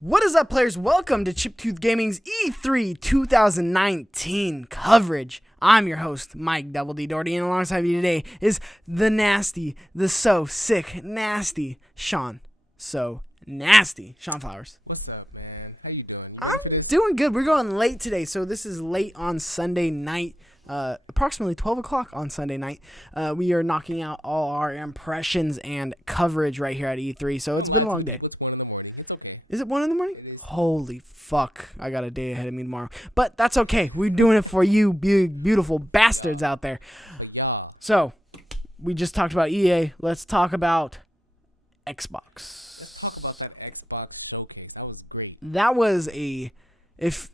What is up, players? Welcome to Chiptooth Gaming's E3 2019 coverage. I'm your host, Mike Double D Doherty, and alongside me today is the nasty, the so sick, nasty Shawn. Shawn Flowers. What's up, man? How you doing? You ready for this? Doing good. We're going late today, so this is late on Sunday night. Approximately 12 o'clock on Sunday night. We are knocking out all our impressions and coverage right here at E3. So Don't lie to the people. It's 1 a.m. It's okay. Is it 1 a.m? It is. Holy fuck. I got a day ahead of me tomorrow. But that's okay. We're doing it for you beautiful bastards out there. But y'all. So, we just talked about EA. Let's talk about Xbox. Let's talk about that Xbox showcase. That was great. That was if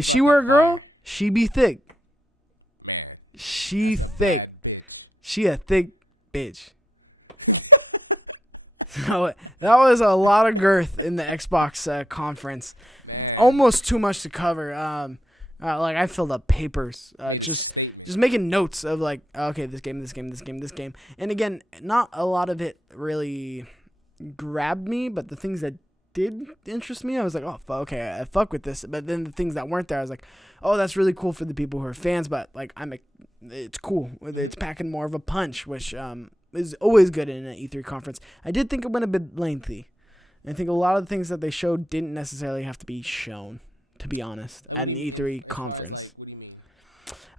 she were a girl, she'd be thick. Man, that's a bad bitch. She a thick bitch. So, that was a lot of girth in the Xbox conference. Man, almost too much to cover. Like I filled up papers. Made a statement. Just making notes of like, okay, this game. And again, not a lot of it really grabbed me, but the things that did interest me, I was like, oh, okay, I fuck with this. But then the things that weren't there, I was like, oh, that's really cool for the people who are fans, but like, it's cool. Mm-hmm. It's packing more of a punch, which is always good in an E3 conference. I did think it went a bit lengthy. I think a lot of the things that they showed didn't necessarily have to be shown, to be honest. What do you mean E3 conference? As far as like, what do you mean?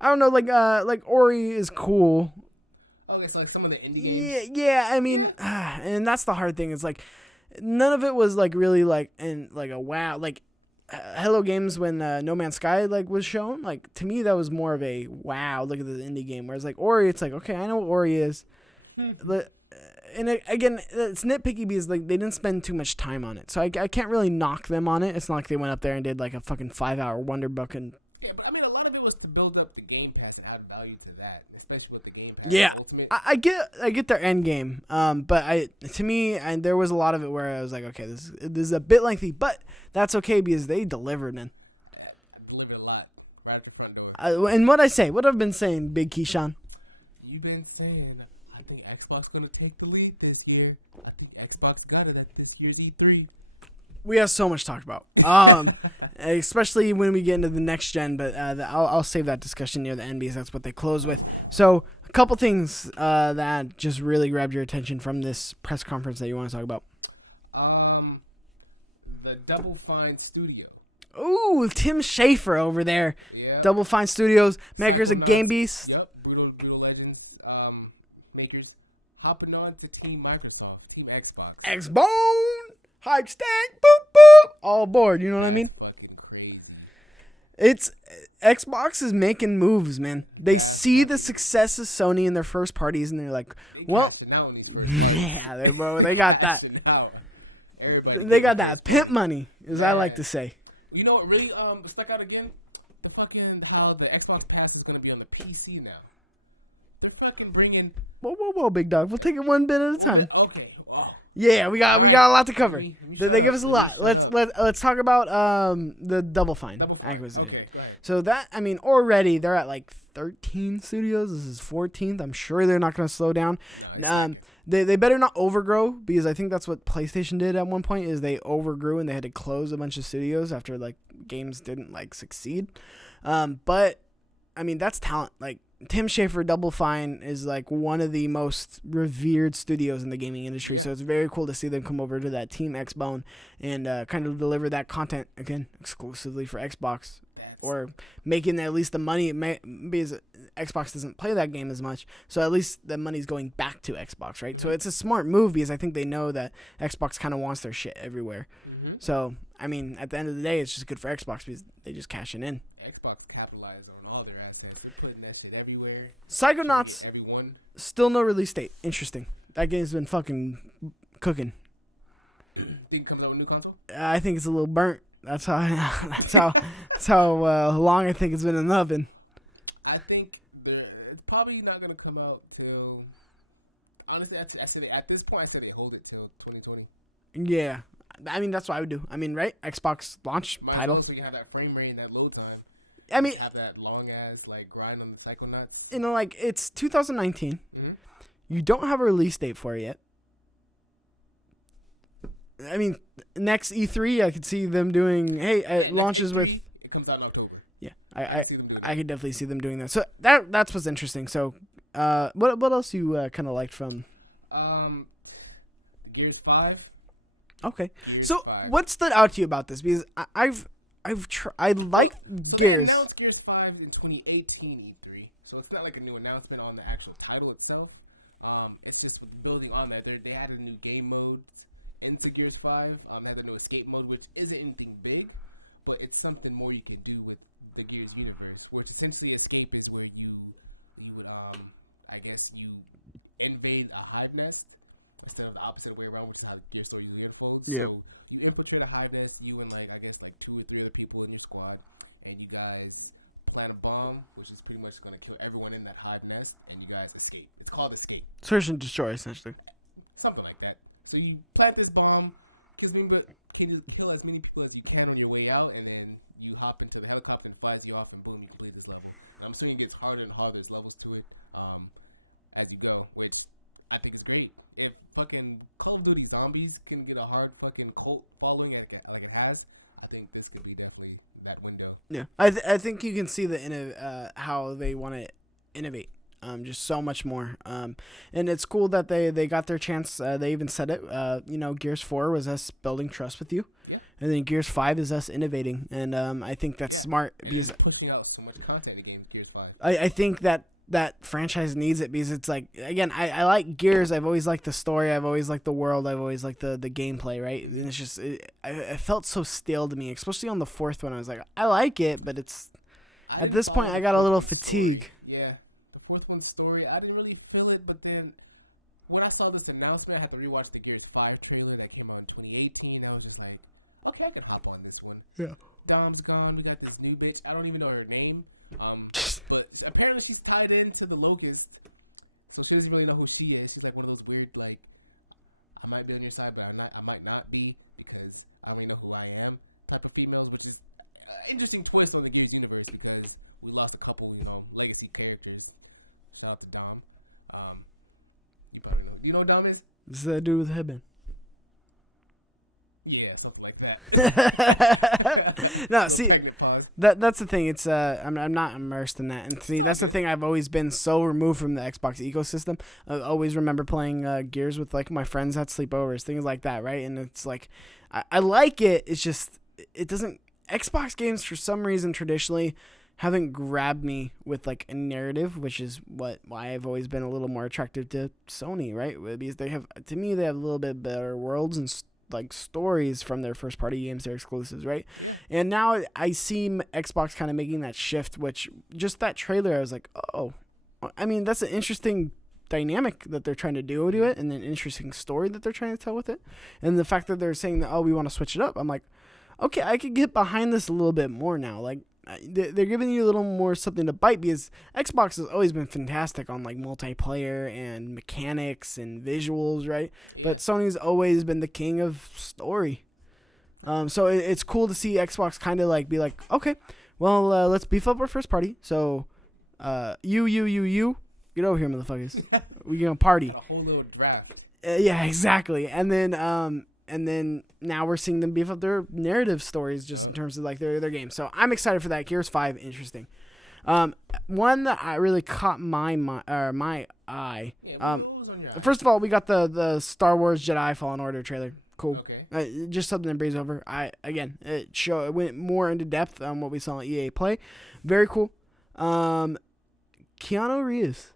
I don't know, like Ori is cool. Okay, so like some of the indie games. Yeah. I mean, and that's the hard thing. It's like none of it was like really like and like a wow. Like Hello Games when No Man's Sky like was shown. Like to me, that was more of a wow. Look at the indie game. Whereas like Ori, it's like okay, I know what Ori is. And again, it's nitpicky because like they didn't spend too much time on it, so I can't really knock them on it. It's not like they went up there and did like a fucking 5-hour wonder book and. Yeah, but I mean, a lot of it was to build up the Game Pass and add value to that, especially with the Game Pass Ultimate. I get their end game, but to me, there was a lot of it where I was like, okay, this is a bit lengthy, but that's okay because they delivered, man. Delivered a lot right at your front door. And what I've been saying, Big Keyshawn. You've been saying, I think Xbox gonna take the lead this year. I think Xbox got it at this year's E3. We have so much to talk about, especially when we get into the next gen. But I'll save that discussion near the end because that's what they close with. So a couple things that just really grabbed your attention from this press conference that you want to talk about. The Double Fine Studio. Ooh, Tim Schafer over there. Yeah. Double Fine Studios, makers of Game Beast. Yep. Brutal Legends. Makers hopping on to Team Microsoft, Team Xbox. Xbone. Hype stack, boop, boop, all aboard, you know what I mean? That's fucking crazy. It's Xbox is making moves, man. They see the success of Sony in their first parties, and they're like, they cashing out on these first parties. Yeah, they got cashing out. Everybody, they got that pimp money, as I like to say. You know what really stuck out again? The fucking how the Xbox Pass is gonna be on the PC now. They're fucking bringing. Whoa, big dog. We'll take it one bit at a time. Okay. Wow. Yeah, we got a lot to cover. Let me they give us a lot. Let's talk about the Double Fine. Double Fine. Okay, go ahead. So that already they're at like 13 studios. This is 14th. I'm sure they're not going to slow down. No, it's stacking. They better not overgrow because I think that's what PlayStation did at one point is they overgrew and they had to close a bunch of studios after like games didn't like succeed. But I mean that's talent. Like Tim Schafer, Double Fine is like one of the most revered studios in the gaming industry. Yeah. So it's very cool to see them come over to that Team Xbone and kind of deliver that content again exclusively for Xbox. Or making at least the money because Xbox doesn't play that game as much. So at least the money's going back to Xbox, right? Mm-hmm. So it's a smart move because I think they know that Xbox kind of wants their shit everywhere. Mm-hmm. So I mean, at the end of the day, it's just good for Xbox because they just cashing in. Xbox capitalized on all their assets. They're putting that shit everywhere. Psychonauts. Everyone. Still no release date. Interesting. That game's been fucking cooking. Think it comes out with a new console? I think it's a little burnt. That's how long I think it's been in the oven. I think it's probably not gonna come out till. Honestly, I say at this point, I say they hold it till 2020. Yeah. I mean, that's what I would do. I mean, right? Xbox launch. Might as well so you can have that frame rate and that load time. I mean, have that long ass like grind on the Psychonauts. You know, like it's 2019. Mm-hmm. You don't have a release date for it yet. I mean, next E3, I could see them doing. Hey, it next launches E3, with. it comes out in October. Yeah, I can see them doing that. I could definitely see them doing that. So that's what's interesting. So, what else you kind of liked from? The Gears 5. Okay. Gears so 5. What stood out to you about this? Because I like. So they announced Gears 5 in 2018 E3. So it's not like a new announcement on the actual title itself. It's just with building on that. They had a new game mode into Gears 5. They had the new escape mode, which isn't anything big, but it's something more you can do with the Gears universe, which essentially escape is where you would I guess you invade a hive nest instead of the opposite way around, which is how the Gear story usually unfolds. Yeah. So you infiltrate a hive nest, you and I guess 2 or 3 other people in your squad, and you guys plant a bomb, which is pretty much going to kill everyone in that hive nest, and you guys escape. It's called escape. Search and destroy, essentially. Something like that. So you plant this bomb, kill as many people as you can on your way out, and then you hop into the helicopter and flies you off, and boom, you complete this level. And I'm assuming it gets harder and harder. There's levels to it as you go, which I think is great. If fucking Call of Duty Zombies can get a hard fucking cult following like it has, I think this could be definitely that window. Yeah, I think you can see how they want to innovate. Just so much more. And it's cool that they got their chance. They even said it. Gears 4 was us building trust with you. Yeah. And then Gears 5 is us innovating. And I think that's smart. And it's pushing out so much content in the game, Gears 5. I think that franchise needs it because it's like, again, I like Gears. I've always liked the story. I've always liked the world. I've always liked the gameplay, right? Mm-hmm. And it's just, it felt so stale to me, especially on the 4th one. I was like, I like it, but at this point, I got a little fatigue. Yeah. The 4th one's story, I didn't really feel it, but then when I saw this announcement, I had to rewatch the Gears 5 trailer that came out in 2018. I was just like, okay, I can hop on this one. Yeah. Dom's gone. We got this new bitch. I don't even know her name. But apparently she's tied into the Locust, so she doesn't really know who she is. She's like one of those weird, I might be on your side, but I might not be because I don't really know who I am type of females, which is interesting twist on the Gears universe because we lost a couple, legacy characters. Shout out to Dom. You probably know. Do you know who Dom is? This is that dude with the headband. Yeah, something like that. No, little pregnant pause. That's the thing. It's I'm not immersed in that, and see that's the thing. I've always been so removed from the Xbox ecosystem. I always remember playing Gears with my friends at sleepovers, things like that, right? And it's like I like it. It's just it doesn't. Xbox games for some reason traditionally haven't grabbed me with a narrative, which is why I've always been a little more attracted to Sony, right? Because they have a little bit better worlds and stories from their first party games, their exclusives, right? Yeah. And now I see Xbox kind of making that shift, which just that trailer, I was like, oh, I mean, that's an interesting dynamic that they're trying to do to it, and an interesting story that they're trying to tell with it. And the fact that they're saying that, we want to switch it up, I'm like, okay, I could get behind this a little bit more now. They're giving you a little more something to bite because Xbox has always been fantastic on multiplayer and mechanics and visuals, right? Yeah. But Sony's always been the king of story. So it's cool to see Xbox kind of be like, okay, well, let's beef up our first party. So, you, get over here, motherfuckers. We're gonna party. Had a whole little draft. Yeah, exactly. And then now we're seeing them beef up their narrative stories just in terms of their game. So I'm excited for that. Gears 5, interesting. One that I really caught my eye. Yeah, what was on your eye? First of all, we got the Star Wars Jedi Fallen Order trailer. Cool. Okay. Just something to breeze over. It went more into depth on what we saw at EA Play. Very cool. Keanu Reeves.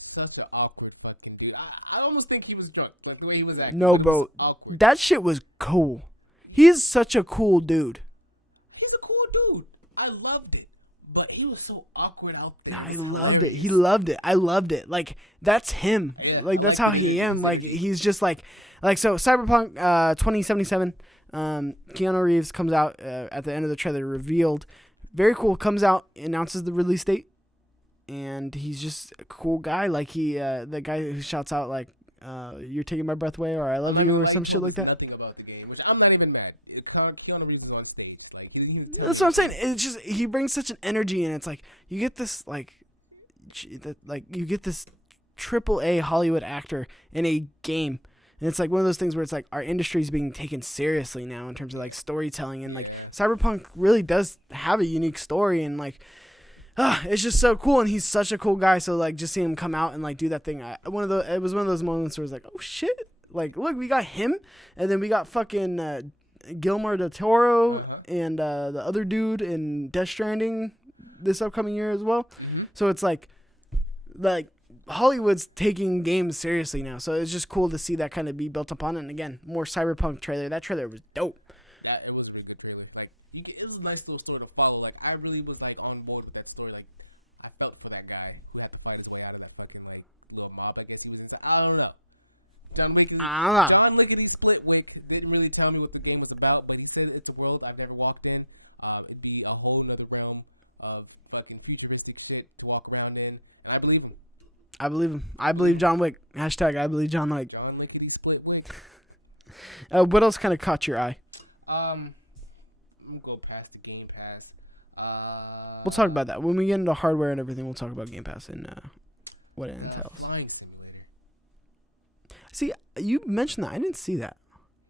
Such an awkward fucking dude. I almost think he was drunk, the way he was acting. No, but it bro, was awkward. That shit was cool. He's such a cool dude. He's a cool dude. I loved it. But he was so awkward out there. It was hilarious. He loved it. I loved it. That's him. Yeah, that's how he is. He's just so Cyberpunk 2077. Keanu Reeves comes out at the end of the trailer, revealed. Very cool. Comes out, announces the release date. And he's just a cool guy. The guy who shouts out "You're taking my breath away," or "I love you." I'm not even he told us nothing about the game, which I'm not even mad. Keanu Reeves is on stage. He didn't even tell me. That's what I'm saying. It's just he brings such an energy, and it's you get this you get this AAA Hollywood actor in a game And it's like one of those things where it's like our industry is being taken seriously now in terms of like storytelling, and like Cyberpunk really does have a unique story, and like it's just so cool, and he's such a cool guy. So like just seeing him come out and like do that thing, it was one of those moments where it's like, oh shit, like look, we got him, and then we got fucking Guillermo del Toro and the other dude in Death Stranding this upcoming year as well. So it's like Hollywood's taking games seriously now, so it's just cool to see that kind of be built upon. And again, more Cyberpunk trailer. That trailer was dope. It was a really good trailer. Like it was a nice little story to follow. Like I really was like on board with that story. Like I felt for that guy who had to fight his way out of that fucking like little mob. I guess he was inside. I don't know. John Lickety Splitwick didn't really tell me what the game was about, but he said it's a world I've never walked in. It'd be a whole nother realm of fucking futuristic shit to walk around in, and I believe him. I believe John Wick. Hashtag I believe John Wick. John Lickety Splitwick. What else kind of caught your eye? I'm gonna go past the Game Pass. We'll talk about that when we get into hardware and everything. We'll talk about Game Pass and what it entails. The flying simulator. See, you mentioned that. I didn't see that.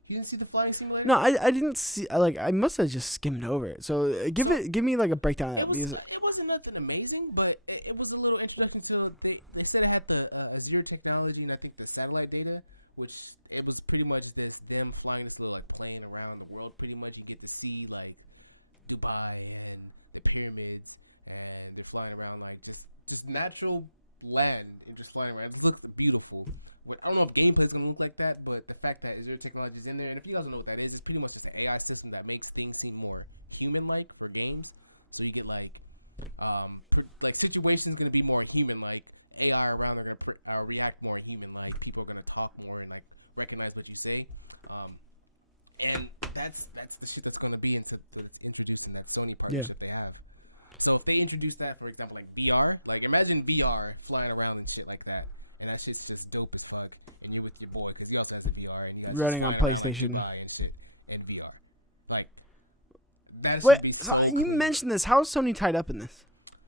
You didn't see the flying simulator? No, I didn't see. I must have just skimmed over it. So give me like a breakdown. Of that. It wasn't nothing amazing, but it was a little introduction to. They said it had the Azure technology and I think the satellite data, which it was pretty much them flying this little like plane around the world. Pretty much, you get to see like Dubai and the pyramids, and they're flying around like just natural land and just flying around. It looks beautiful. I don't know if gameplay is going to look like that, but the fact that Azure technology is in there, and if you guys don't know what that is, it's pretty much just an AI system that makes things seem more human-like for games. So you get like situations going to be more human-like. AI around are going to react more human-like. People are going to talk more and like recognize what you say. And that's the shit that's going to be that's introduced in that Sony partnership they have. So if they introduce that, for example, like VR, like imagine VR flying around and shit like that, and that shit's just dope as fuck, and you're with your boy because he also has a VR, and you guys just flying around like Dubai and shit in VR. Like, that should be so clean. You mentioned this. How is Sony tied up in this?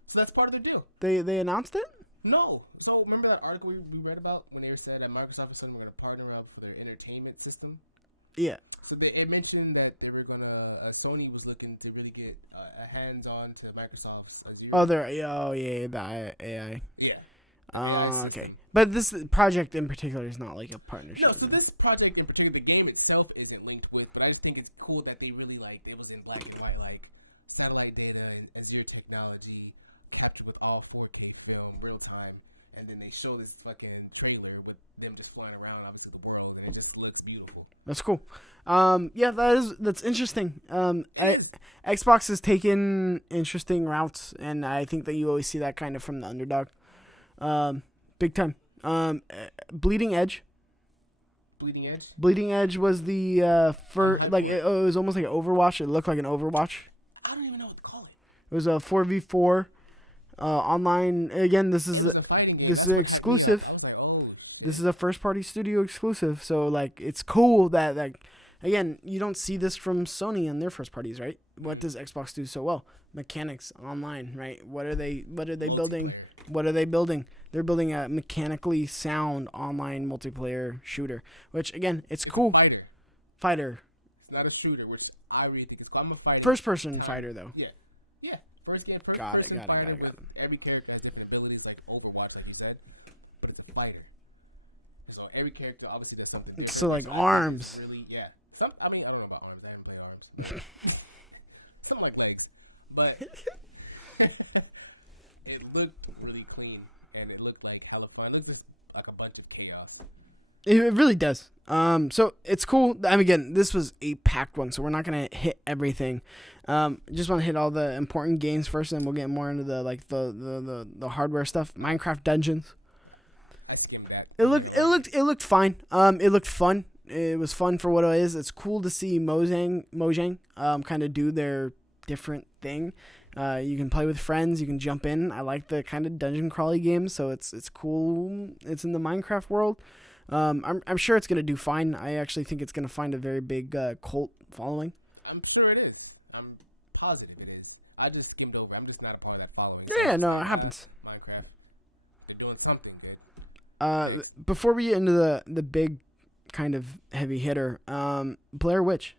So that's part of their deal. They announced it? No. So remember that article we read about when they said that Microsoft and Sony were going to partner up for their entertainment system? Yeah. So it mentioned that they were gonna. Sony was looking to really get a hands-on to Microsoft's Azure. Oh, the AI. Yeah, the AI system. Okay. But this project in particular is not like a partnership. No, so this project in particular, the game itself isn't linked with, but I just think it's cool that they really like it was in black and white, like satellite data and Azure technology captured with all 4K film, real time. And then they show this fucking trailer with them just flying around, obviously the world, and it just looks beautiful. That's cool. Yeah, that's interesting. It is. Xbox has taken interesting routes, and I think that you always see that kind of from the underdog. Big time. Bleeding Edge. Bleeding Edge? Bleeding Edge was the first, like it was almost like an Overwatch. It looked like an Overwatch. I don't even know what to call it. It was a 4v4. Online again. It was a fighting game. That's what hyped me up. I was like, "Oh shit!" This is a first-party studio exclusive. So like, it's cool that like, again, you don't see this from Sony and their first parties, right? Mm-hmm. What does Xbox do so well? Mechanics online, right? What are they building? What are they building? They're building a mechanically sound online multiplayer shooter. Which again, it's cool. A fighter. It's not a shooter, which I really think is cool. I'm a fighting first-person fighter though. Yeah. First person fighter with every character has different abilities, like Overwatch, like you said, but it's a fighter. And so every character obviously does something different. So like arms, really, yeah. I don't know about arms. I haven't played arms, but something like legs. But it looked really clean, and it looked like hella fun. It looks just like a bunch of chaos. It really does. So it's cool. I mean, again, this was a packed one, so we're not gonna hit everything. Just want to hit all the important games first, and then we'll get more into the hardware stuff. Minecraft Dungeons. I skimmed that. It looked fine. It looked fun. It was fun for what it is. It's cool to see Mojang kind of do their different thing. You can play with friends. You can jump in. I like the kind of dungeon crawly games, so it's cool. It's in the Minecraft world. I'm sure it's gonna do fine. I actually think it's gonna find a very big cult following. I'm sure it is. I'm positive it is. I just skimmed over. I'm just not a part of that following. So yeah, it happens. Minecraft. They're doing something good. Next. Before we get into the big kind of heavy hitter. Blair Witch.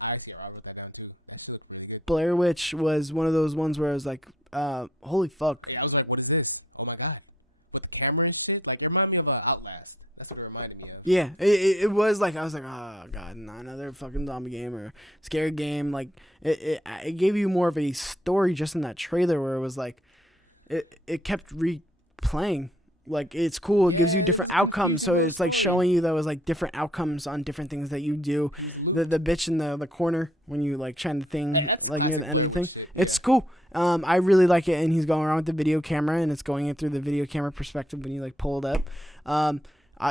I see. I wrote that down too. That shit looked really good. Blair Witch was one of those ones where I was like, holy fuck. Yeah, I was like, what is this? Oh my god. With the camera and shit, like it reminded me of Outlast. That's what it reminded me of. Yeah, it was like I was like, oh god, not another fucking zombie game or scary game. Like it gave you more of a story just in that trailer where it was like, it kept replaying. Like it's cool. It gives you different outcomes. So it's like showing you that was like different outcomes on different things that you do. The bitch in the corner when you like trying to thing. Hey, that's like, classic Blair Witch shit. Yeah. It's cool. I really like it, and he's going around with the video camera, and it's going in through the video camera perspective when you like pull it up.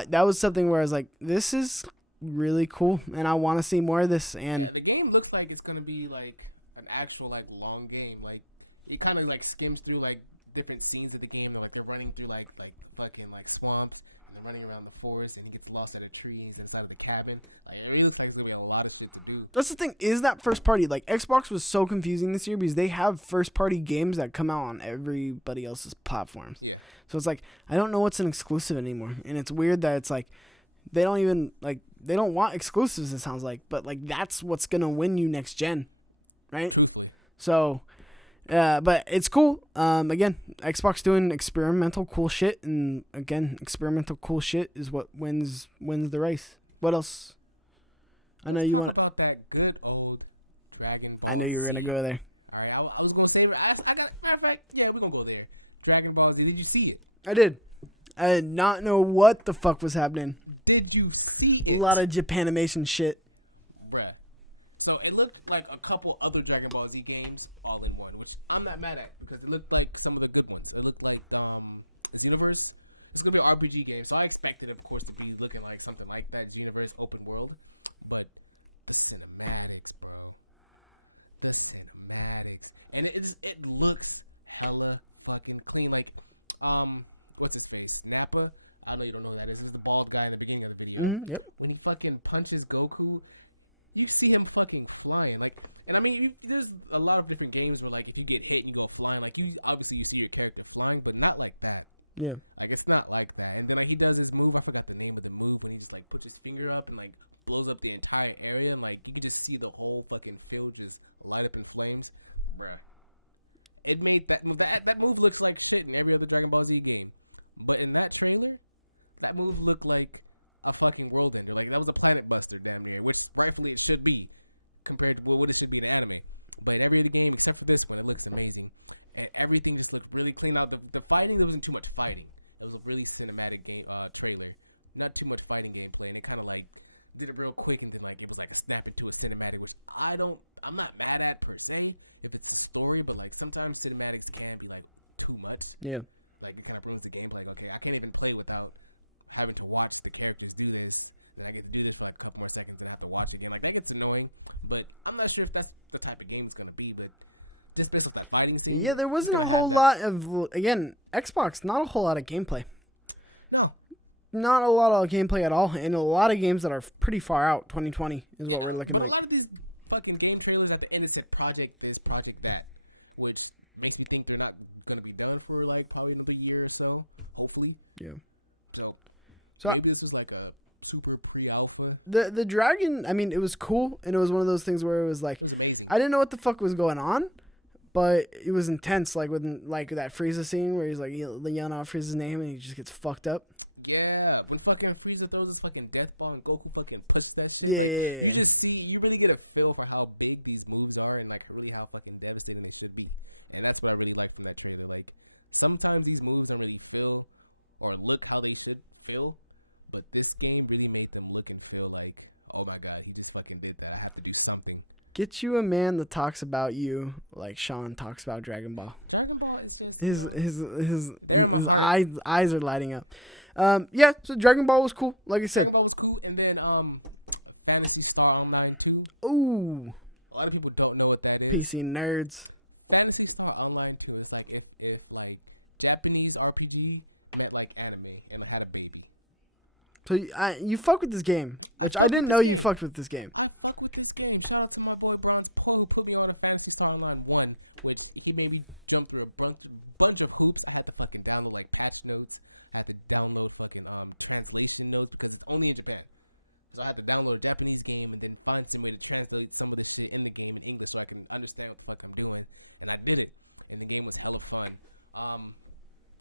That was something where I was like, this is really cool, and I want to see more of this. And yeah, the game looks like it's gonna be like an actual like long game. Like it kind of like skims through like different scenes of the game. They're running through like the fucking like swamps, and they're running around the forest, and he gets lost at a tree. He's inside of the cabin. Like it really looks like it's gonna be a lot of shit to do. That's the thing, is that first party. Like Xbox was so confusing this year because they have first party games that come out on everybody else's platforms. Yeah. So it's like I don't know what's an exclusive anymore, and it's weird that it's like they don't even like they don't want exclusives. It sounds like, but like that's what's gonna win you next gen, right? Truthfully. So. But it's cool. Again, Xbox doing experimental cool shit, and again, experimental cool shit is what wins the race. What else? Let's talk about that good old Dragon Ball Z. I know you were gonna go there. All right, I was gonna say I got matter of fact, yeah, we're gonna go there. Dragon Ball Z. Did you see it? I did. I did not know what the fuck was happening. Did you see it? A lot of Japanimation shit, bruh. So it looked like a couple other Dragon Ball Z games all in one, which I'm not mad at because it looked like some of the good ones. It looked like Xenoverse. It's gonna be an RPG game, so I expected, of course, to be looking like something like that, Xenoverse open world. But the cinematics, bro, the cinematics, and it looks hella fucking clean. Like, what's his face? Nappa. I know you don't know who that is. This is the bald guy in the beginning of the video. Mm-hmm, yep. When he fucking punches Goku. You see him fucking flying, like, and I mean, there's a lot of different games where, like, if you get hit and you go flying, like, you see your character flying, but not like that. Yeah. Like, it's not like that. And then, like, he does his move. I forgot the name of the move when he just, like, puts his finger up and, like, blows up the entire area. And, like, you can just see the whole fucking field just light up in flames. Bruh. It made that move. That move looks like shit in every other Dragon Ball Z game. But in that trailer, that move looked like a fucking world ender. Like, that was a planet buster damn near, which rightfully it should be compared to what it should be in an anime. But in every other game except for this one, it looks amazing, and everything just looked really clean. Out the fighting, there wasn't too much fighting. It was a really cinematic game trailer, not too much fighting gameplay, and it kind of like did it real quick, and then like it was like a snap into a cinematic, which I'm not mad at per se if it's a story, but like sometimes cinematics can be like too much. Yeah. Like it kind of ruins the gameplay. Like, okay, I can't even play without having to watch the characters do this. Then I get to do this for like a couple more seconds and I have to watch again. Like that gets annoying, but I'm not sure if that's the type of game it's going to be, but just based off that fighting scene. Yeah, there wasn't a whole lot of, again, Xbox, not a whole lot of gameplay. No. Not a lot of gameplay at all. And a lot of games that are pretty far out, 2020 is what we're looking at. But a lot of these fucking game trailers at the end it said project this, project that, which makes me think they're not going to be done for like probably another year or so, hopefully. Yeah. So maybe this was like a super pre-alpha. The dragon, I mean, it was cool, and it was one of those things where it was like... It was amazing. I didn't know what the fuck was going on, but it was intense, like with like that Frieza scene where he's like yelling out Frieza's name and he just gets fucked up. Yeah, when fucking Frieza throws his fucking death ball and Goku fucking pushes that shit, Yeah. You really get a feel for how big these moves are and like really how fucking devastating they should be. And that's what I really liked from that trailer. Like sometimes these moves don't really feel or look how they should feel, but this game really made them look and feel like, oh my god, he just fucking did that. I have to do something. Get you a man that talks about you like Shawn talks about Dragon Ball. Dragon Ball is just his they're in my heart. Eyes are lighting up. Yeah, so Dragon Ball was cool. Like I said, Dragon Ball was cool, and then Phantasy Star Online 2. Ooh, a lot of people don't know what that is. PC nerds. Phantasy Star Online 2 is like if like Japanese RPG met like anime and had a baby. So you fuck with this game. I didn't know you fucked with this game. I fuck with this game. Shout out to my boy Bronze Poe who put me on a Phantasy Star Online 1, which he made me jump through a bunch of hoops. I had to fucking download like patch notes. I had to download fucking translation notes because it's only in Japan. So I had to download a Japanese game and then find some way to translate some of the shit in the game in English so I can understand what the fuck I'm doing. And I did it. And the game was hella fun.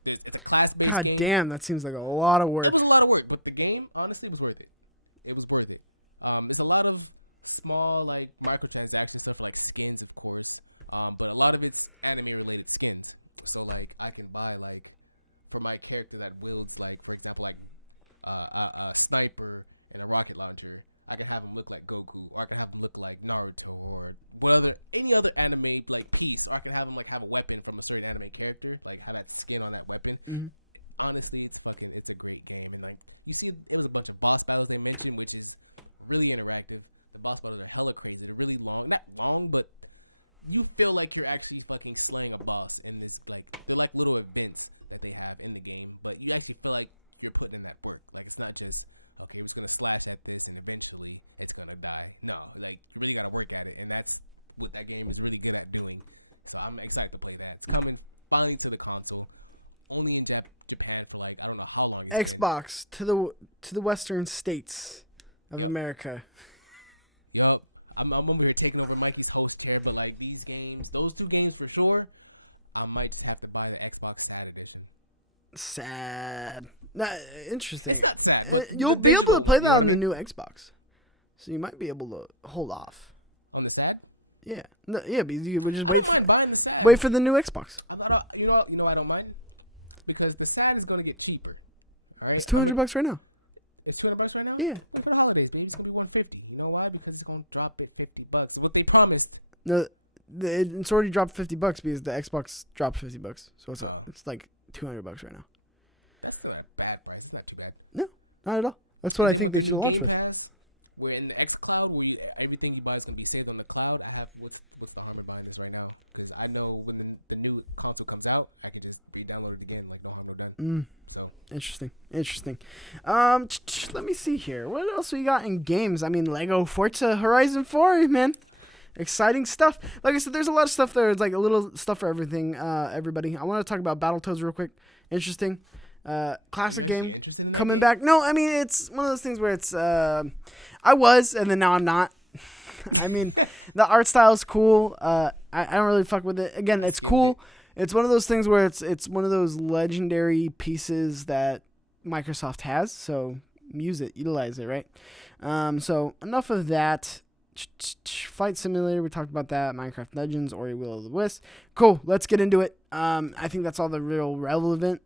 It's a class-based game. Damn, that seems like a lot of work. It was a lot of work, but the game, honestly, was worth it. It was worth it. It's a lot of small, like, microtransaction stuff for, like, skins, of course. But a lot of it's anime-related skins. So, like, I can buy, like, for my character that wields, like, for example, like, a sniper and a rocket launcher, I can have him look like Goku, or I can have him look like Naruto, or any other anime like piece, or I can have him like have a weapon from a certain anime character, like have that skin on that weapon. Mm-hmm. Honestly, it's a great game, and like you see, it was a bunch of boss battles they mentioned, which is really interactive. The boss battles are hella crazy. They're really long, not long, but you feel like you're actually fucking slaying a boss in this. Like they're like little events that they have in the game, but you actually feel like you're putting in that work. Like it's not just okay, we're just gonna slash at this and eventually it's gonna die. No, like you really gotta work at it, and that's what that game is really good at doing. So I'm excited to play that. It's coming finally to the console, only in Japan for like I don't know how long it's been. Xbox to the Western states of America. Yup. I'm over here taking over Mikey's host chair, but like these games, those two games for sure, I might just have to buy the Xbox SAD edition. Sad. Nah, interesting. It's not sad, but you'll be able to play that on the new Xbox, so you might be able to hold off on the SAD. Yeah, no, yeah. Because you just I don't mind buying the SAD. Wait for the new Xbox. You know I don't mind because the SAD is gonna get cheaper. All right, it's $200 right now. It's $200 right now. Yeah. Wait for the holidays, baby. It's gonna be $150. You know why? Because it's gonna drop at $50. What they promised. No, it's already dropped $50 because the Xbox dropped $50. So it's like $200 right now. That's not a bad price. It's not too bad. No, not at all. That's what I think. With the new Game Pass, where in the xCloud, where everything you buy is going to be saved on the cloud. I have what's the harm in buying this right now? Because I know when the new console comes out, I can just re-download it again. Like no harm, no done. So interesting. Let me see here. What else we got in games? I mean, Lego Forza Horizon 4, man. Exciting stuff. Like I said, there's a lot of stuff there. It's like a little stuff for everything. Everybody. I want to talk about Battletoads real quick. Interesting. Classic game interested in that coming game? back. No, I mean it's one of those things where it's I was and then now I'm not. I mean the art style is cool. I don't really fuck with it. Again, it's cool. It's one of those things where it's one of those legendary pieces that Microsoft has. So use it, utilize it, right? So enough of that. Flight Simulator, we talked about that. Minecraft Legends, Ori Will of the Wisp. Cool, let's get into it. I think that's all the real relevant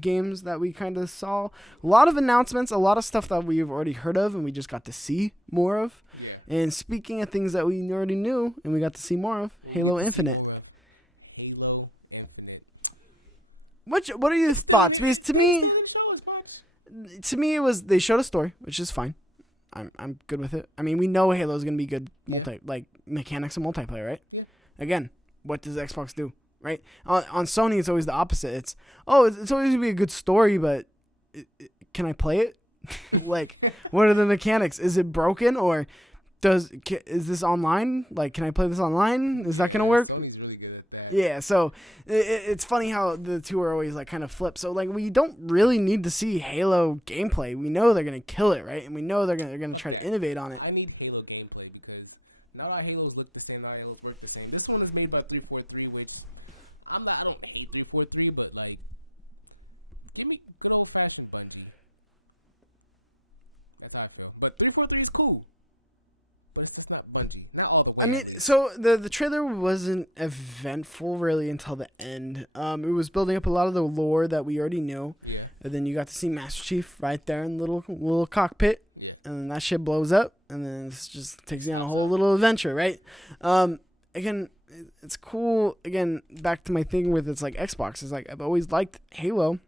games that we kind of saw. A lot of announcements, a lot of stuff that we've already heard of and we just got to see more of. Yeah. And speaking of things that we already knew and we got to see more of, Halo Infinite. See more of Halo Infinite. What are your thoughts? They still didn't show us much. To me, it was they showed a story, which is fine. I'm good with it. I mean, we know Halo's gonna be good. Like mechanics of multiplayer, right? Yeah. Again, what does Xbox do? Right? On Sony, it's always the opposite. It's always gonna be a good story, but can I play it? Like, what are the mechanics? Is it broken or is this online? Like, can I play this online? Is that gonna work? Sony's really good at that. Yeah. So it's funny how the two are always like kind of flipped. So like we don't really need to see Halo gameplay. We know they're gonna kill it, right? And we know they're gonna try to innovate on it. I need Halo gameplay because not all Halos look the same. Not all Halos work the same. This one is made by 343, which I don't hate 343, but like, give me good old fashioned Bungie. That's how I feel. But 343 is cool. But it's just not Bungie. Not all the way, at least. So the trailer wasn't eventful really until the end. It was building up a lot of the lore that we already knew. Yeah. And then you got to see Master Chief right there in the little cockpit. Yeah. And then that shit blows up. And then it just takes you on a whole little adventure, right? Again, it's cool. Again, back to my thing with it's like Xbox. It's like I've always liked Halo.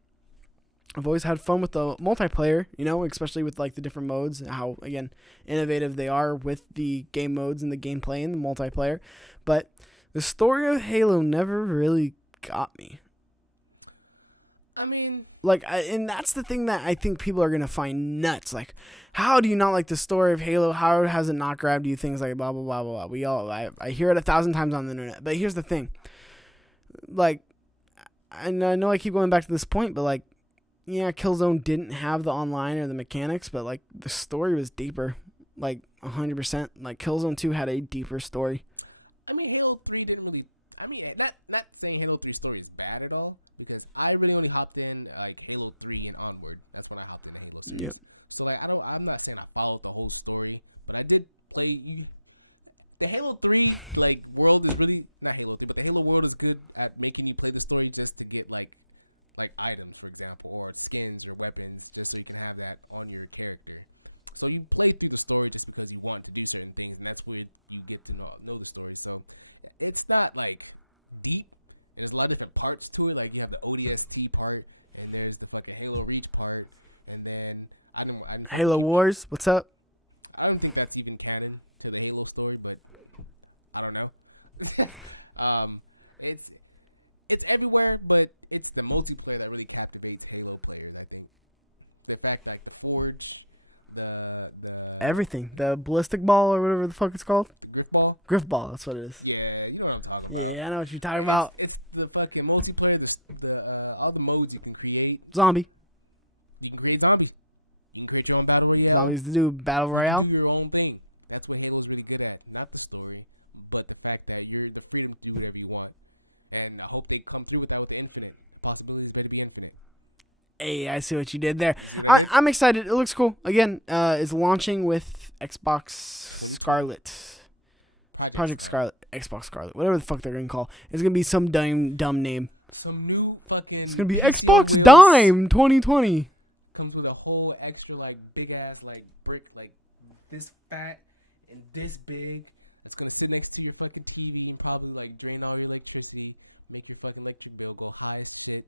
I've always had fun with the multiplayer, especially with like the different modes and how, again, innovative they are with the game modes and the gameplay and the multiplayer. But the story of Halo never really got me. I mean, Like, and that's the thing that I think people are gonna find nuts. Like, how do you not like the story of Halo? How has it not grabbed you? Things like blah blah blah blah blah. I hear it 1,000 times on the internet. But here's the thing. Like, I know I keep going back to this point, but like, yeah, Killzone didn't have the online or the mechanics, but like the story was deeper. Like 100%. Like Killzone 2 had a deeper story. I mean, Halo 3 didn't really. I mean, not saying Halo 3 story is bad at all, because I really only hopped in like Halo 3 and onward. That's when I hopped in the Halo series. Yep. So like I'm not saying I followed the whole story, but I did play the Halo 3 like world is really not Halo 3, but the Halo world is good at making you play the story just to get like items, for example, or skins or weapons, just so you can have that on your character. So you play through the story just because you want to do certain things, and that's where you get to know the story. So it's not like deep, and there's a lot of different parts to it. Like you have the ODST part, and there's the fucking Halo Reach part, and then I didn't Halo Wars, what's up? I don't think that's even canon to the Halo story, but I don't know. It's everywhere, but it's the multiplayer that really captivates Halo players. I think the fact like the Forge. The everything, the ballistic ball or whatever the fuck it's called, the griff ball, that's what it is. Yeah, you know what I'm talking about. Yeah, I know what you're talking about. It's the fucking multiplayer, the all the modes you can create. Zombie, you can create zombies, you can create your own battle royale. Zombies to do battle royale. You can do your own thing. That's what Halo's really good at. Not the story, but the fact that you're the freedom to do whatever you want. And I hope they come through with that with the infinite. The possibilities better be infinite. Hey, I see what you did there. You see what I did? I'm excited. It looks cool. Again, it's launching with Xbox Scarlet. Project Scarlet. Xbox Scarlet. Whatever the fuck they're going to call. It's going to be some dumb name. Some new fucking It's going to be PC Xbox Dime 2020. Comes with a whole extra like big ass like brick like this fat and this big. That's going to sit next to your fucking TV and probably like drain all your electricity. Make your fucking electric bill go high as shit.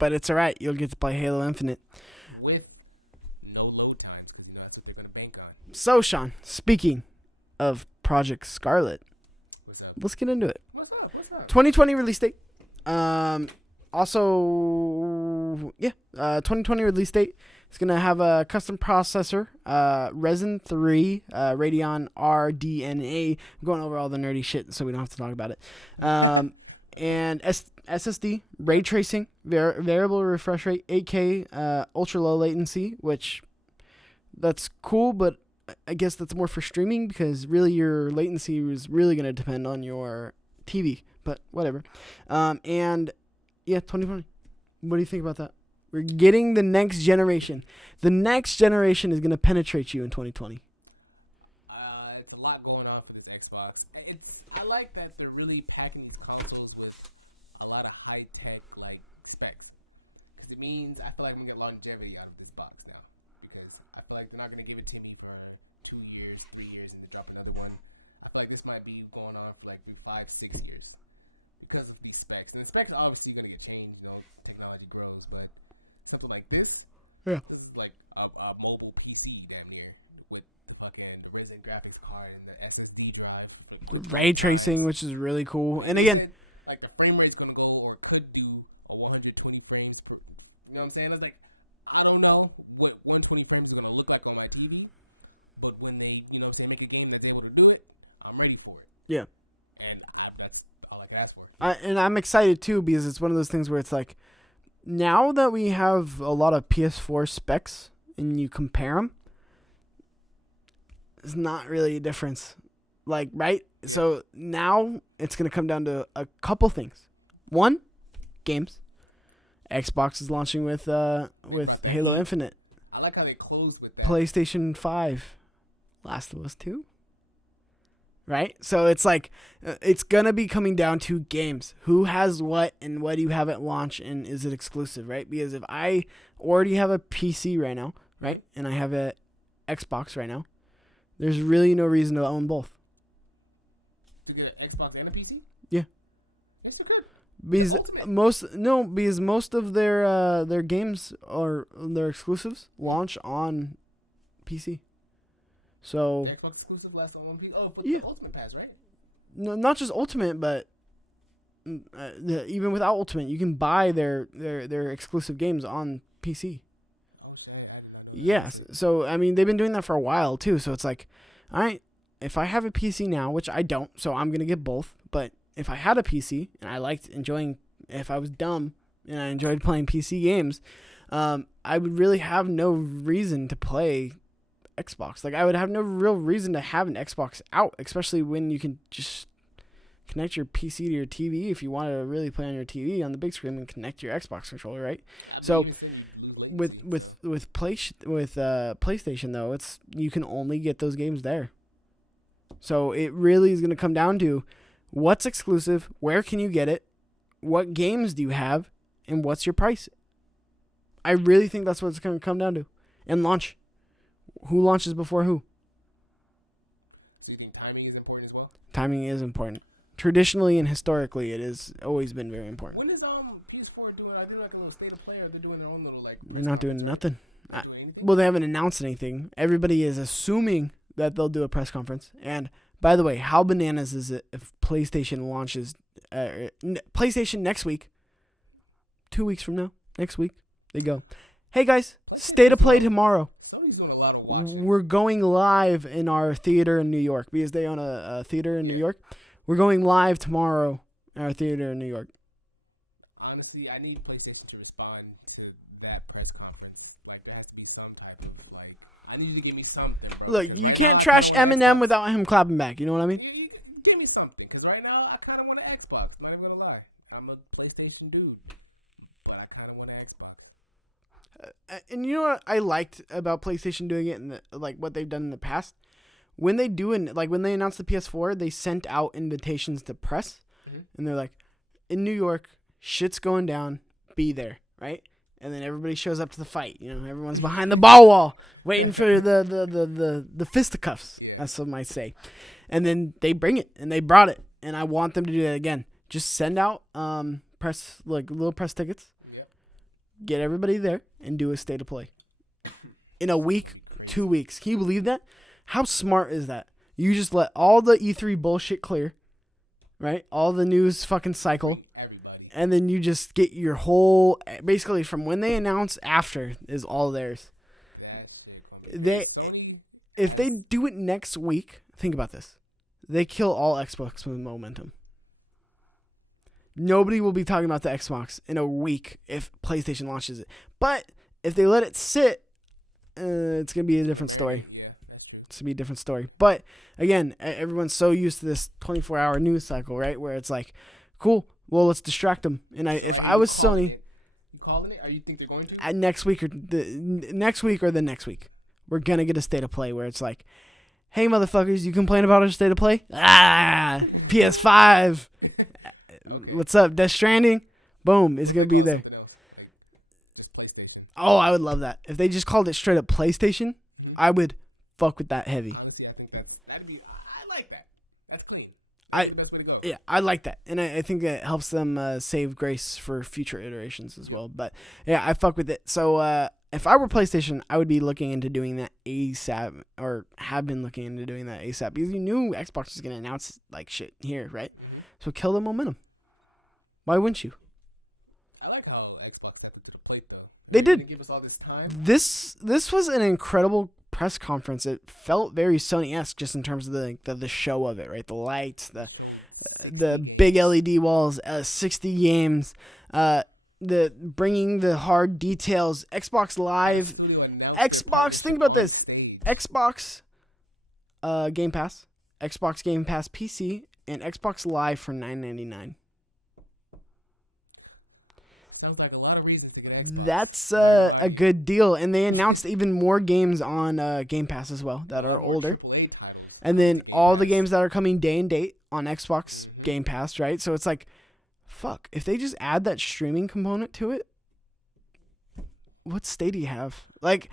But it's alright. You'll get to play Halo Infinite. With no load times, because, you know, that's what they're going to bank on. So, Sean, speaking of Project Scarlet. What's up? Let's get into it. What's up? 2020 release date. 2020 release date. It's going to have a custom processor, Ryzen 3, Radeon RDNA. I'm going over all the nerdy shit so we don't have to talk about it. Okay. And SSD, ray tracing, variable refresh rate, 8K, ultra low latency, which that's cool, but I guess that's more for streaming because really your latency is really going to depend on your TV, but whatever. And yeah, 2020. What do you think about that? We're getting the next generation. The next generation is going to penetrate you in 2020. It's a lot going on for this Xbox. I like that they're really packing these consoles with a lot of high tech like specs, because it means I feel like I'm gonna get longevity out of this box now, because I feel like they're not gonna give it to me for 2 years, 3 years, and then drop another one. I feel like this might be going on for like 5-6 years because of these specs. And the specs are obviously gonna get changed. You know, technology grows, but something like this, this is like a mobile PC damn near with the Ryzen graphics card and the SSD drive for quick ray tracing, which is really cool. And again, said, like the frame rate's gonna go or could do a 120 frames per. You know what I'm saying? It's like I don't know what 120 frames is gonna look like on my TV, but when they, you know what I'm saying, make a game that's able to do it, I'm ready for it. Yeah. And that's all I can ask for. And I'm excited too, because it's one of those things where it's like, now that we have a lot of PS4 specs and you compare them, it's not really a difference. Like, right? Yeah. So now it's going to come down to a couple things. One, games. Xbox is launching with Halo Infinite. I like how they closed with that. PlayStation 5. Last of Us 2. Right? So it's like, it's going to be coming down to games. Who has what and what do you have at launch, and is it exclusive, right? Because if I already have a PC right now, right, mm-hmm. and I have an Xbox right now, there's really no reason to own both. To get an Xbox and a PC? Yeah. Yes, you could. Because the Ultimate. Because most of their games or their exclusives launch on PC. So the Xbox exclusive lasts on one PC. Oh, but the Ultimate Pass, right? No, not just Ultimate, but Even without Ultimate, you can buy their exclusive games on PC. Oh shit, I did not know that. Yes. Yeah, so I mean, they've been doing that for a while too. So it's like, all right, if I have a PC now, which I don't, so I'm gonna get both. But if I had a PC and I liked enjoying, if I was dumb and I enjoyed playing PC games, I would really have no reason to play Xbox. Like, I would have no real reason to have an Xbox out, especially when you can just connect your PC to your TV if you want to really play on your TV on the big screen and connect your Xbox controller, right? But even then, you'd lose latency. With PlayStation though, it's you can only get those games there. So it really is going to come down to what's exclusive, where can you get it, what games do you have, and what's your price. I really think that's what it's going to come down to. And launch. Who launches before who? So you think timing is important as well? Timing is important. Traditionally and historically, it has always been very important. When is PS4 doing? Are they doing like a little state of play, or they're doing their own little like press conference? Not doing nothing. Not doing anything. Well, they haven't announced anything. Everybody is assuming that they'll do a press conference. And by the way, how bananas is it if PlayStation launches PlayStation next week? 2 weeks from now, next week they go. Hey guys, state of play tomorrow. Sony's doing a lot of watching. We're going live in our theater in New York because they own a theater in New York. We're going live tomorrow in our theater in New York. Honestly, I need PlayStation to respond to that press conference. Like, there has to be some type of like. I need you to give me something, bro. Look, because you right can't now I trash kind of want Eminem without him clapping back. You know what I mean? You give me something, because right now I kind of want an Xbox. Not even gonna lie, I'm a PlayStation dude, but I kind of want an Xbox. And you know what I liked about PlayStation doing it and like what they've done in the past? When they when they announced the PS4, they sent out invitations to press, and they're like, in New York, shit's going down, be there, right? And then everybody shows up to the fight. You know, everyone's behind the ball wall, waiting for the fisticuffs, as some might say. And then they bring it, and they brought it, and I want them to do that again. Just send out press little press tickets. Yep. Get everybody there and do a state of play in a week, 2 weeks. Can you believe that? How smart is that? You just let all the E3 bullshit clear, right? All the news fucking cycle. Bring everybody. And then you just get your whole, basically from when they announce after is all theirs. That shit gonna be great. Sony. If they do it next week, think about this. They kill all Xbox with momentum. Nobody will be talking about the Xbox in a week if PlayStation launches it. But if they let it sit, it's going to be a different story. Yeah, that's true. It's going to be a different story. But, again, everyone's so used to this 24-hour news cycle, right, where it's like, cool, well, let's distract them. And if I was Sony... You calling it? Or you think they're going to? Next week or the next week, we're going to get a state of play where it's like, hey, motherfuckers, you complain about our state of play? PS5. Okay. What's up? Death Stranding? Boom. It's going to be there. Something else? Like just PlayStation. Oh, I would love that. If they just called it straight up PlayStation, I would fuck with that heavy. Honestly, I think that'd be, I like that. That's clean. That'd be the best way to go. Yeah, I like that. And I think it helps them save grace for future iterations as well. But yeah, I fuck with it. So if I were PlayStation, I would be looking into doing that ASAP, or have been looking into doing that ASAP, because you knew Xbox was going to announce like shit here, right? So kill the momentum. Why wouldn't you? I like how Xbox stepped up to the plate, though. They did give us all this time. This was an incredible press conference. It felt very Sony-esque just in terms of the show of it, right? The lights, they showed 60 the games. Big LED walls, 60 games, the bringing the hard details. Xbox Live. The studio announced their partnership on stage. Xbox Game Pass, Xbox Game Pass PC, and Xbox Live for $9.99. Sounds like a lot of reasons to get Xbox. That's a good deal. And they announced even more games on Game Pass as well. That a lot more AAA titles. And then all the games that are coming day and date on Xbox Game Pass, right? So it's like, fuck, if they just add that streaming component to it, what Stadia have? Like,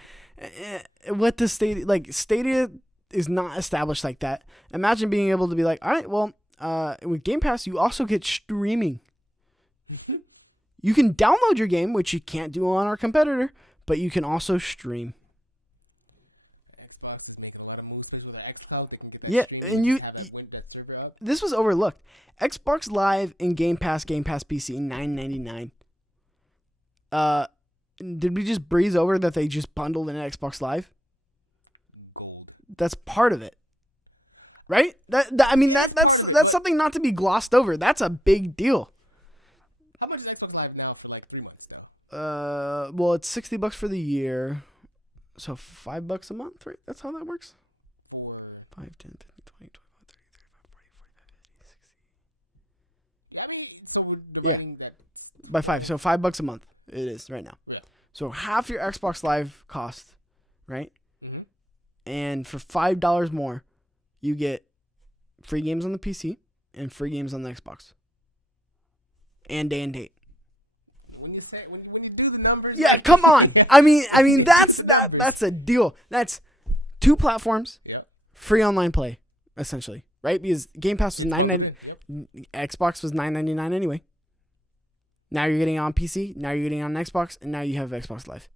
what does Stadia... Like, Stadia is not established like that. Imagine being able to be like, all right, well, with Game Pass, you also get streaming. You can download your game, which you can't do on our competitor, but you can also stream. Xbox is making a lot of moves, especially with their xCloud. They can get that Yeah, streaming and just have that server up. This was overlooked. Xbox Live and Game Pass PC, $9.99. Did we just breeze over that they just bundled in Xbox Live? Gold. That's part of it, right? That's part of it. That's something not to be glossed over. That's a big deal. How much is Xbox Live now for like 3 months though? Well, it's $60 for the year, so $5 a month, right? That's how that works. For 5, 10, 15, 20, 25, 30, 35, 40, 45, 50, 60. Yeah, I mean, so we're dividing that By 5, so $5 a month it is right now. Yeah. So half your Xbox Live cost, right? Mm-hmm. And for $5 more, you get free games on the PC and free games on the Xbox. And day and date. When you do the numbers, yeah, like, come on. Yeah. I mean that's numbers. That's a deal. That's 2 platforms. Yep. Free online play, essentially, right? Because Game Pass was $9.99. Yep. Xbox was $9.99 anyway. Now you're getting it on PC. Now you're getting it on Xbox, and now you have Xbox Live.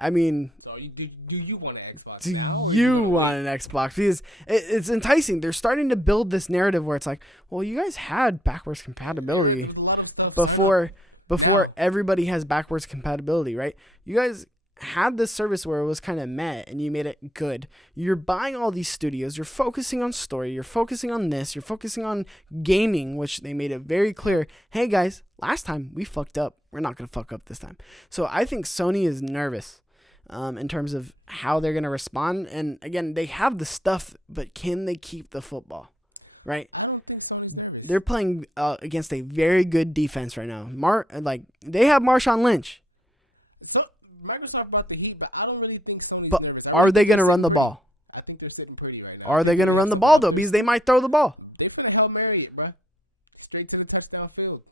I mean, so do you want an Xbox now, or you gonna want wait? an Xbox? Because it's enticing. They're starting to build this narrative where it's like, well, you guys had backwards compatibility. There was a lot of stuff before now. Everybody has backwards compatibility, right? You guys had this service where it was kind of meh, and you made it good. You're buying all these studios. You're focusing on story. You're focusing on this. You're focusing on gaming, which they made it very clear. Yep. Hey guys, last time we fucked up. We're not gonna fuck up this time. So I think Sony is nervous. In terms of how they're going to respond. And again, they have the stuff, but can they keep the football? Right? I don't think Sony's nervous. They're playing against a very good defense right now. They have Marshawn Lynch. So Microsoft brought the heat, but I don't really think Sony's nervous. Are they going to run the ball? I think they're sitting pretty right now. Are they going to run the ball, though? Because they might throw the ball. They finna Hail Mary it, bruh. Straight to the touchdown field.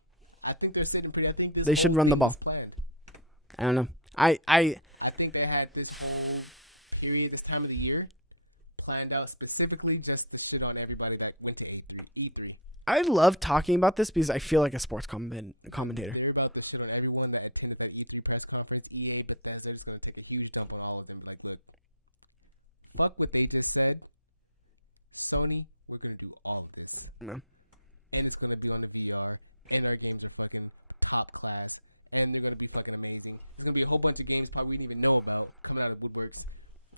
I think they're sitting pretty. I think this whole thing was planned. I don't know. I think they had this whole period, this time of the year, planned out specifically just to shit on everybody that went to E3. I love talking about this because I feel like a sports commentator. They're about to shit on everyone that attended that E3 press conference. EA, Bethesda, they're just going to take a huge dump on all of them. Be like, look, fuck what they just said. Sony, we're going to do all of this. No. And it's going to be on the VR. And our games are fucking top class. And they're going to be fucking amazing. There's going to be a whole bunch of games probably we didn't even know about coming out of woodworks.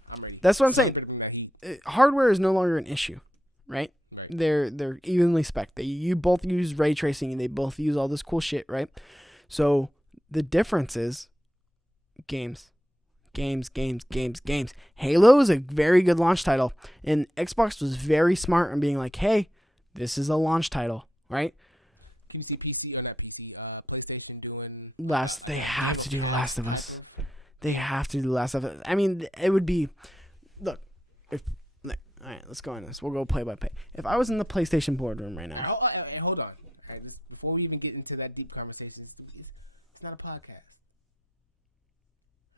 I'm ready. That's what I'm saying. Better bring that heat. Hardware is no longer an issue, right? Right. They're evenly spec'd. You both use ray tracing and they both use all this cool shit, right? So the difference is games. Halo is a very good launch title. And Xbox was very smart in being like, hey, this is a launch title, right? Can you see PC or not PC? PlayStation doing they have to do Last of Us. They have to do Last of Us. I mean, it would be. Look, all right, let's go on this. We'll go play by play. If I was in the PlayStation boardroom right now, hold on. All right, before we even get into that deep conversation, it's not a podcast.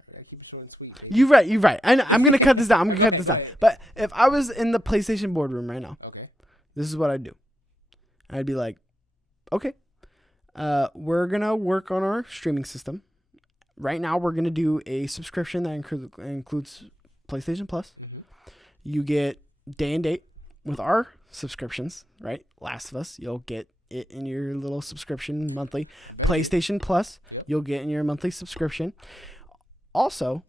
All right, I keep it short and sweet, baby. You're right. I'm gonna cut this down. I'm gonna cut this down. Ahead. But if I was in the PlayStation boardroom right now, okay, this is what I'd do. I'd be like, okay, we're going to work on our streaming system. Right now, we're going to do a subscription that includes PlayStation Plus. Mm-hmm. You get day and date with our subscriptions, right? Last of Us, you'll get it in your little subscription monthly. PlayStation Plus, You'll get in your monthly subscription. Also,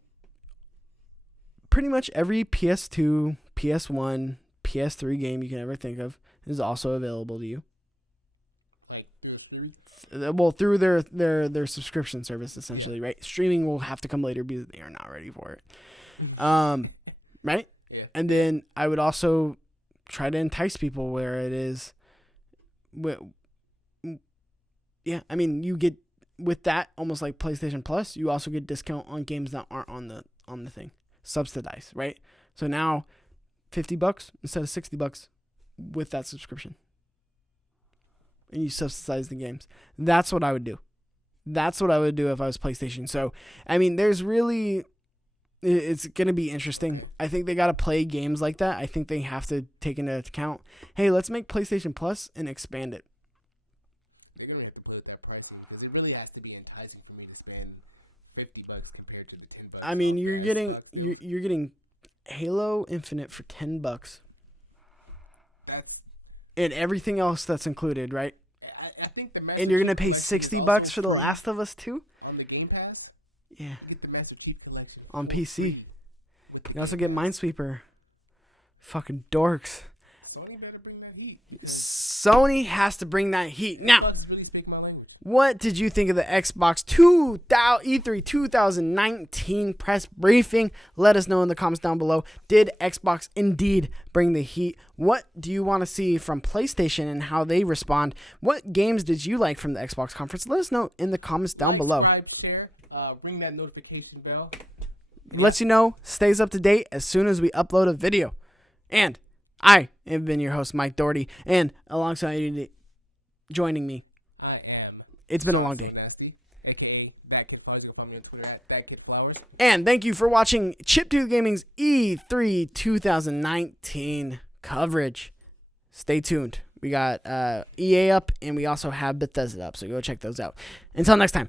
pretty much every PS2, PS1, PS3 game you can ever think of is also available to you. Like through the streaming? Well, through their subscription service, essentially, right? Streaming will have to come later because they are not ready for it. Right? Yeah. And then I would also try to entice people where it is. Yeah, I mean, you get with that almost like PlayStation Plus. You also get discount on games that aren't on the thing, subsidized, right? So now, $50 instead of $60 with that subscription. And you subsidize the games. That's what I would do. That's what I would do if I was PlayStation. So, I mean, there's really... It's going to be interesting. Okay. I think they got to play games like that. I think they have to take into account, hey, let's make PlayStation Plus and expand it. They're going to have to play with that pricing because it really has to be enticing for me to spend $50 compared to the $10. I mean, off you're the getting Xbox deals. you're getting Halo Infinite for $10, That's and everything else that's included, right? I think the Master And you're Chief gonna pay Collection is $60 also for The free Last of Us 2. on the Game Pass. Yeah, You get the Master Chief Collection On for PC. free with the you Game also get Pass. Minesweeper. Fucking dorks. Sony better bring that heat because Sony has to bring that heat now. Xbox is really speaking my language. What did you think of the Xbox E3 2019 press briefing? Let us know in the comments down below. Did Xbox indeed bring the heat? What do you want to see from PlayStation and how they respond? What games did you like from the Xbox conference? Let us know in the comments down below. Subscribe, share, ring that notification bell. And Lets you know, stays up to date as soon as we upload a video. And I have been your host, Mike Doherty, and alongside joining me, I am. It's been a Shawn long So day. Nasty, aka That Kid Flowers. You can find me on Twitter at That Kid Flowers. And thank you for watching Chiptooth Gaming's E3 2019 coverage. Stay tuned. We got EA up, and we also have Bethesda up, so go check those out. Until next time.